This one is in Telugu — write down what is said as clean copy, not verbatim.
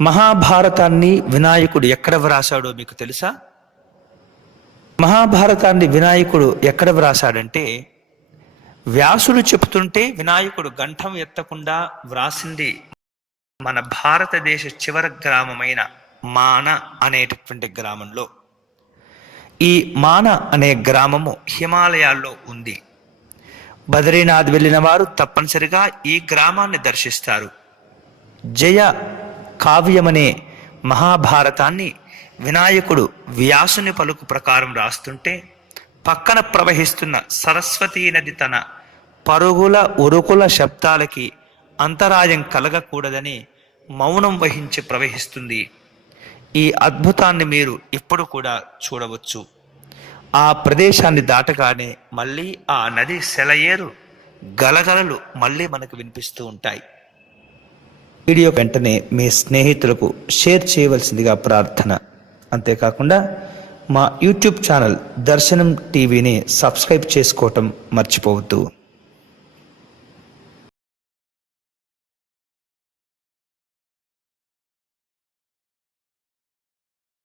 మహాభారతాన్ని వినాయకుడు ఎక్కడ వ్రాసాడో మీకు తెలుసా? మహాభారతాన్ని వినాయకుడు ఎక్కడ వ్రాసాడంటే, వ్యాసుడు చెప్తుంటే వినాయకుడు గంఠం ఎత్తకుండా వ్రాసింది మన భారతదేశ చివరి గ్రామమైన మాన అనేటటువంటి గ్రామంలో. ఈ మాన అనే గ్రామము హిమాలయాల్లో ఉంది. బద్రీనాథ్ వెళ్ళిన వారు తప్పనిసరిగా ఈ గ్రామాన్ని దర్శిస్తారు. జయ కావ్యమనే మహాభారతాన్ని వినాయకుడు వ్యాసుని పలుకు ప్రకారం రాస్తుంటే, పక్కన ప్రవహిస్తున్న సరస్వతీ నది తన పరుగుల ఉరుకుల శబ్దాలకి అంతరాయం కలగకూడదని మౌనం వహించి ప్రవహిస్తుంది. ఈ అద్భుతాన్ని మీరు ఇప్పుడు కూడా చూడవచ్చు. ఆ ప్రదేశాన్ని దాటగానే మళ్ళీ ఆ నది సెలయేరు గలగలలు మళ్ళీ మనకు వినిపిస్తూ ఉంటాయి. వీడియో వెంటనే మీ స్నేహితులకు షేర్ చేయవలసిందిగా ప్రార్థన. అంతేకాకుండా మా యూట్యూబ్ ఛానల్ దర్శనం టీవీని సబ్స్క్రైబ్ చేసుకోవటం మర్చిపోవద్దు.